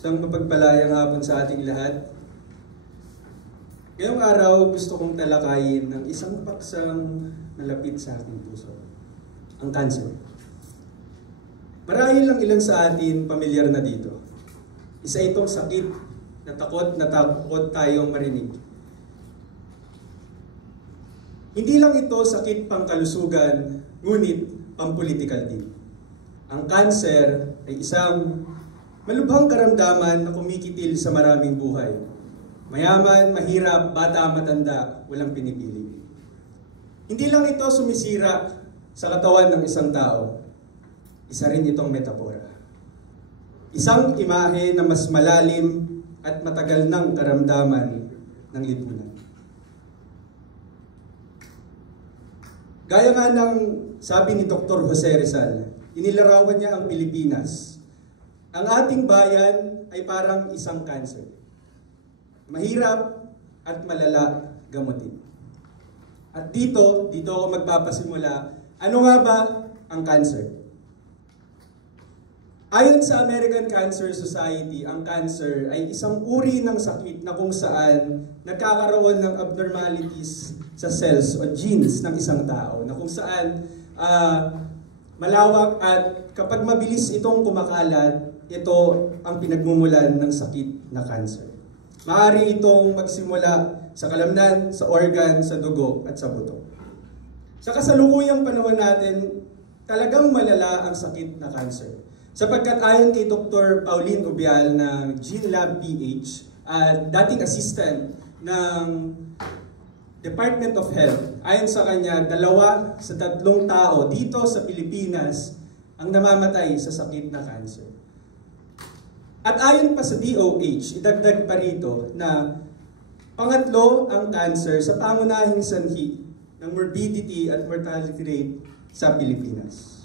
Isang mapagpalayang hapon sa ating lahat. Ngayong araw, gusto kong talakayin ng isang paksang malapit sa ating puso. Ang kanser. Marahil lang ilan sa atin pamilyar na dito. Isa itong sakit na takot tayong marinig. Hindi lang ito sakit pangkalusugan, ngunit pampolitikal din. Ang kanser ay isang malubhang karamdaman na kumikitil sa maraming buhay. Mayaman, mahirap, bata, matanda, walang pinipili. Hindi lang ito sumisira sa katawan ng isang tao. Isa rin itong metapora. Isang imahe na mas malalim at matagal ng karamdaman ng lipunan. Gaya nga ng sabi ni Dr. Jose Rizal, inilarawan niya ang Pilipinas. Ang ating bayan ay parang isang kanser. Mahirap at malala gamutin. At dito ako magpapasimula. Ano nga ba ang cancer? Ayon sa American Cancer Society, ang cancer ay isang uri ng sakit na kung saan nagkakaroon ng abnormalities sa cells o genes ng isang tao, na kung saan malawak at kapag mabilis itong kumakalat, ito ang pinagmumulan ng sakit na cancer. Maaari itong magsimula sa kalamnan, sa organ, sa dugo at sa buto. Sa kasalukuyang panahon natin, talagang malala ang sakit na cancer. Sapagkat ayon kay Dr. Pauline Ubial ng GeneLab PH at dating assistant ng Department of Health, ayon sa kanya, 2 sa 3 tao dito sa Pilipinas ang namamatay sa sakit na cancer. At ayon pa sa DOH, idagdag pa rito na pangatlo ang cancer sa pangunahing sanhi ng morbidity at mortality rate sa Pilipinas.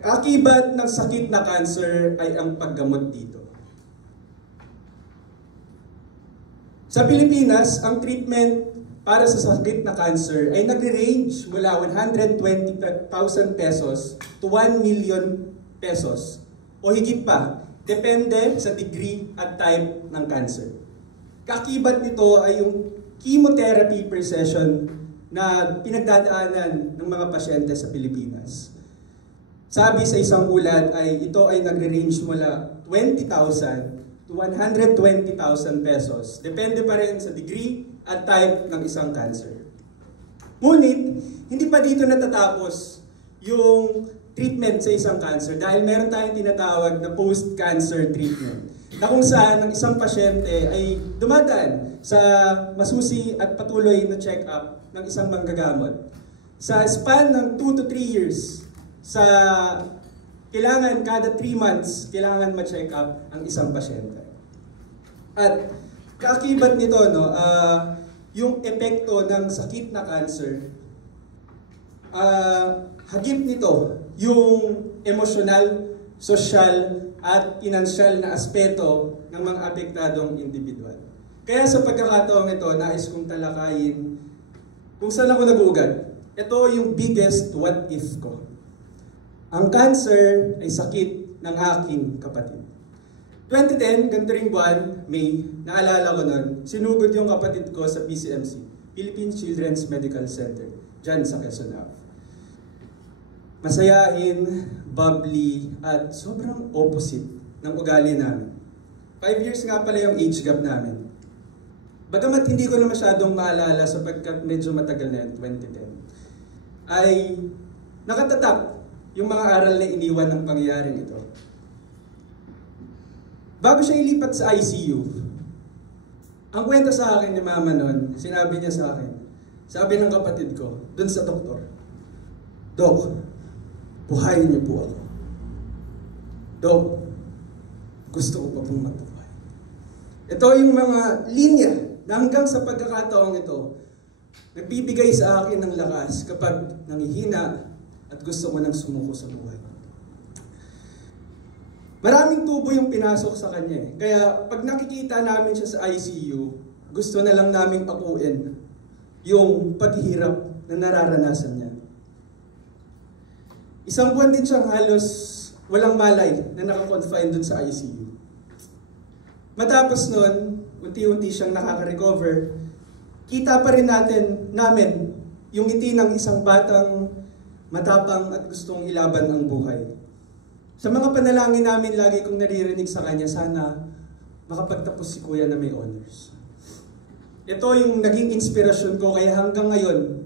Akibat ng sakit na cancer ay ang paggamot dito. Sa Pilipinas, ang treatment para sa sakit na cancer ay nagre-range mula 120,000 pesos to 1 million pesos o higit pa, depende sa degree at type ng cancer. Kakibat nito ay yung chemotherapy per session na pinagdadaanan ng mga pasyente sa Pilipinas. Sabi sa isang ulat ay ito ay nagre-range mula 20,000 to 120,000 pesos. Depende pa rin sa degree at type ng isang cancer. Ngunit, hindi pa dito natatapos yung treatment sa isang cancer dahil meron tayong tinatawag na post-cancer treatment na kung saan ang isang pasyente ay dumadaan sa masusi at patuloy na check-up ng isang manggagamot. Sa span ng 2 to 3 years, kailangan kada 3 months, kailangan ma-check up ang isang pasyente. At kaakibat nito, yung epekto ng sakit na cancer, hagip nito yung emosyonal, sosyal, at pinansyal na aspeto ng mga apektadong individual. Kaya sa pagkakataong ito, nais kong talakayin kung saan ako nag-uugat. Ito yung biggest what if ko. Ang cancer ay sakit ng aking kapatid. 2010, ganito ring buwan, May, naalala ko nun, sinugod yung kapatid ko sa PCMC, Philippine Children's Medical Center, dyan sa Quezon Ave. Masayain, bubbly, at sobrang opposite ng ugali namin. 5 years nga pala yung age gap namin. Bagamat hindi ko na masyadong maalala sapagkat medyo matagal na yan, 2010, ay nakatatak yung mga aral na iniwan ng pangyayaring ito. Bago siya ilipat sa ICU, ang kwento sa akin ni mama noon, sinabi niya sa akin, sabi ng kapatid ko, dun sa doktor, "Dok, buhayin niyo po ako. Dok, gusto ko pa pong mabuhay." Ito yung mga linya na hanggang sa pagkakataong ito, nagbibigay sa akin ng lakas kapag nangihina at gusto mo nang sumuko sa buhay. Maraming tubo yung pinasok sa kanya eh. Kaya pag nakikita namin siya sa ICU, gusto na lang naming akuin yung paghihirap na nararanasan niya. Isang buwan din siyang halos walang malay na nakakonfine dun sa ICU. Matapos nun, unti-unti siyang nakaka-recover, kita pa rin namin yung ngiti ng isang batang matapang at gustong ilaban ang buhay. Sa mga panalangin namin, lagi kong naririnig sa kanya, sana makapagtapos si Kuya na may honors. Ito yung naging inspirasyon ko, kaya hanggang ngayon,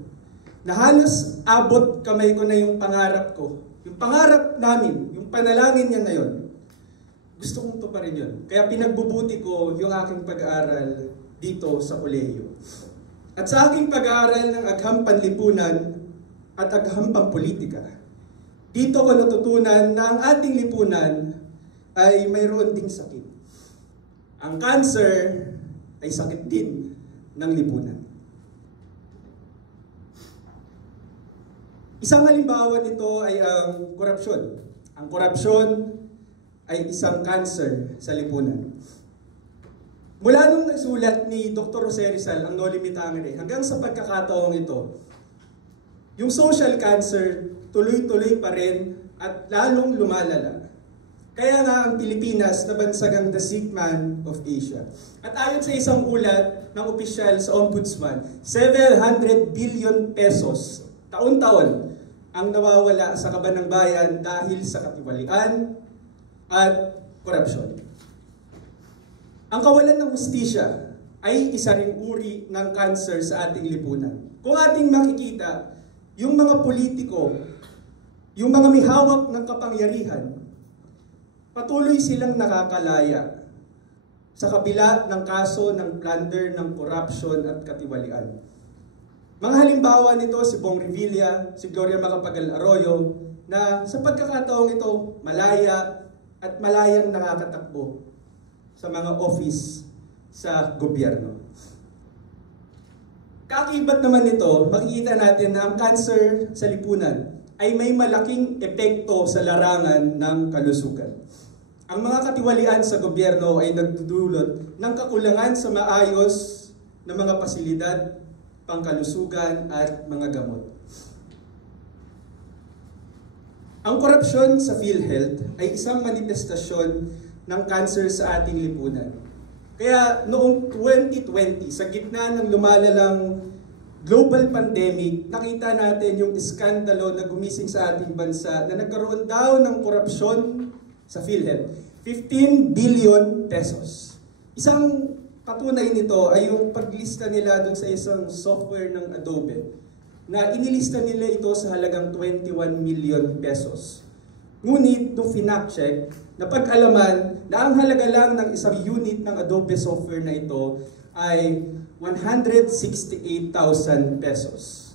na halos abot kamay ko na yung pangarap ko. Yung pangarap namin, yung panalangin niya na yun, gusto kong tuparin yun. Kaya pinagbubuti ko yung aking pag-aaral dito sa kolehiyo. At sa aking pag-aaral ng agham panlipunan at agham pampolitika, dito ko natutunan na ang ating lipunan ay mayroon ding sakit. Ang cancer ay sakit din ng lipunan. Isang halimbawa nito ay ang korupsyon. Ang korupsyon ay isang cancer sa lipunan. Mula nung nagsulat ni Dr. Jose Rizal ang Noli Me Tangere hanggang sa pagkakataong ito, yung social cancer tuloy-tuloy pa rin at lalong lumalala. Kaya nga ang Pilipinas nabansagang the sick man of Asia. At ayon sa isang ulat ng opisyal sa Ombudsman, 700 billion pesos taon-taon ang nawawala sa kaban ng bayan dahil sa katiwalian at korupsyon. Ang kawalan ng hustisya ay isa ring uri ng cancer sa ating lipunan. Kung ating makikita, yung mga politiko, yung mga may hawak ng kapangyarihan, patuloy silang nakakalaya sa kabila ng kaso ng plunder ng corruption at katiwalian. Mga halimbawa nito si Bong Revilla, si Gloria Macapagal Arroyo, na sa pagkakataong ito malaya at malayang nakakatakbo sa mga office sa gobyerno. Kaakibat naman nito, makikita natin na ang cancer sa lipunan ay may malaking epekto sa larangan ng kalusugan. Ang mga katiwalian sa gobyerno ay nagdudulot ng kakulangan sa maayos na mga pasilidad, pangkalusugan at mga gamot. Ang korupsyon sa PhilHealth ay isang manifestasyon ng cancer sa ating lipunan. Kaya noong 2020, sa gitna ng lumalalang global pandemic, nakita natin yung iskandalo na gumising sa ating bansa na nagkaroon daw ng korupsyon sa PhilHealth. 15 billion pesos. Isang patunay nito ay yung paglista nila dun sa isang software ng Adobe na inilista nila ito sa halagang 21 million pesos. Ngunit nung finact-check, napag-alaman na ang halaga lang ng isang unit ng Adobe software na ito ay 168,000 pesos.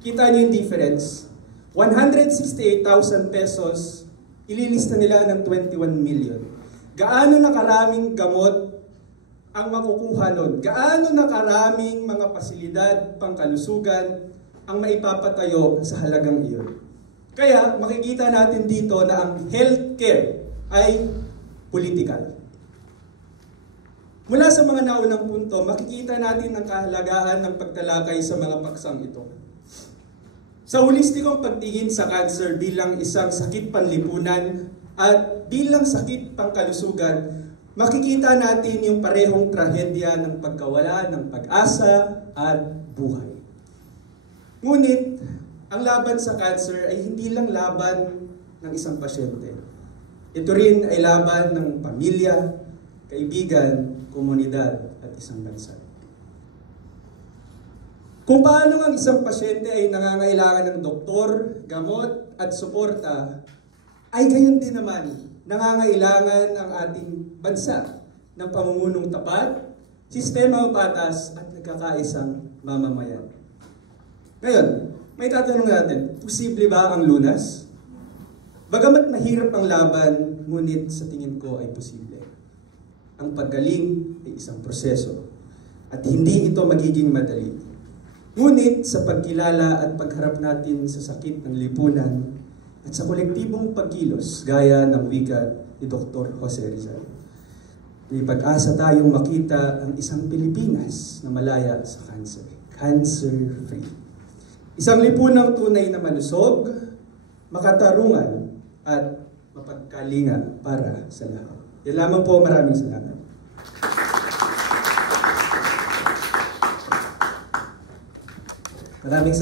Kita niyo yung difference? 168,000 pesos, ililista nila ng 21 million. Gaano na karaming gamot ang makukuha nun? Gaano na karaming mga pasilidad, pangkalusugan ang maipapatayo sa halagang iyon? Kaya makikita natin dito na ang healthcare ay political. Mula sa mga naunang punto, makikita natin ang kahalagahan ng pagtalakay sa mga paksang ito. Sa holistikong pagtingin sa cancer bilang isang sakit panlipunan at bilang sakit pangkalusugan, makikita natin yung parehong trahedya ng pagkawala ng pag-asa at buhay. Ngunit, ang laban sa cancer ay hindi lang laban ng isang pasyente. Ito rin ay laban ng pamilya, kaibigan, komunidad at isang bansa. Kung paano ang isang pasyente ay nangangailangan ng doktor, gamot at suporta, ay gayon din naman nangangailangan ang ating bansa ng pamumunong tapat, sistema ng patas at nagkakaisang mamamayan. Ngayon, may tatanong natin, posible ba ang lunas? Bagamat mahirap ang laban, ngunit sa tingin ko ay posible. Ang paggaling ay isang proseso at hindi ito magiging madali. Ngunit sa pagkilala at pagharap natin sa sakit ng lipunan at sa kolektibong pagkilos gaya ng wika ni Dr. Jose Rizal, may pag-asa tayong makita ang isang Pilipinas na malaya sa cancer, cancer-free. Isang lipunang tunay na malusog, makatarungan at mapagkalinga para sa lahat. Yan lamang po, maraming salamat. Maraming salamat.